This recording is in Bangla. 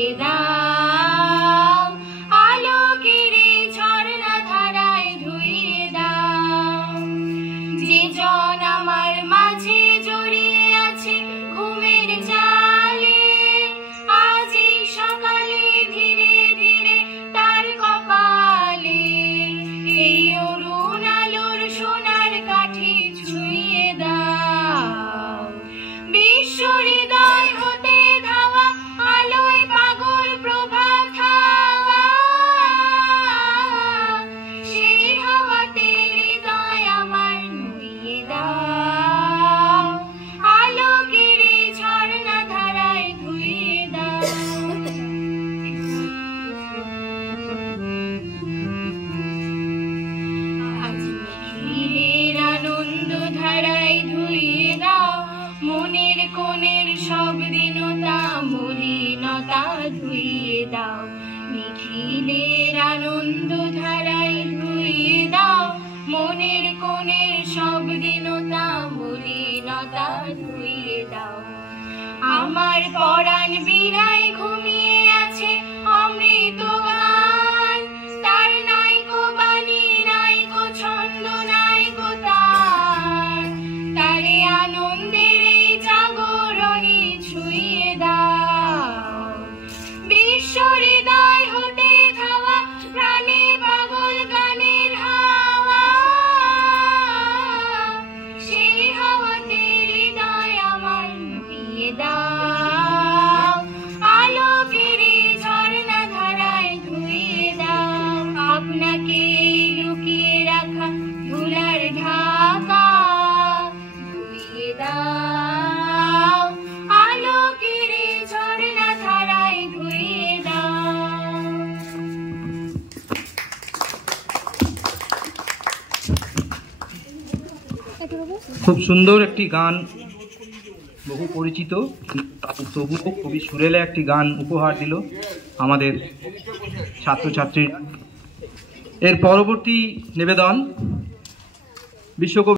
ধুইয়ে দাও, আলোকের ঝর্ণা ধারায় ধুইয়ে দাও। যে জন আমার মাঝে জড়িয়ে আছে ঘুমের জালে, আজি সকালে ধীরে ধীরে তার কপালে এই অরুণ আলোর সোনার কাঠি ছুঁয়ে দাও। বিশ্ব হৃদয় হতে ধাওয়া আলোয় পাগল প্রভাত হাওয়া, সেই হাওয়াতে হৃদয় আমার নুইয়ে দাও, আলোকের ঝর্ণা ধারায় ধুইয়ে দাও। আজ নিখিলের আনন্দ ধারায় ধুইয়ে দাও, মনের কোণের সব দীনতা মলিনতা ধুইয়ে দাও। নিখিলের আনন্দ ধারায় ধুইয়ে দাও, মনের কোণের সব দীনতা মলিনতা ধুইয়ে দাও। আমার পরাণ বীণায় ঘুমিয়ে আছে অমৃত গান, তার নাইকো বাণী নাইকো ছন্দ নাইকো তার, তারে আনন্দের এই জাগরণে ছুঁয়ে দাও। বিশ্ব হৃদয় হতে ধাওয়া প্রাণে পাগল গানের হাওয়া, সেই হাওয়াতে হৃদয় আমার নুইয়ে দাও, আলোকের ঝর্ণা ধারায় ধুইয়ে দাও। আপনাকে লুকিয়ে রাখা ধুলার ঢাকা ধুইয়ে দাও, আলোকের ঝর্ণা ধারায় ধুইয়ে দাও। খুব সুন্দর একটি গান, বহু পরিচিত, তবুও খুবই সুরেলে একটি গান উপহার দিল আমাদের ছাত্রছাত্রী। এর পরবর্তী নিবেদন বিশ্বকবি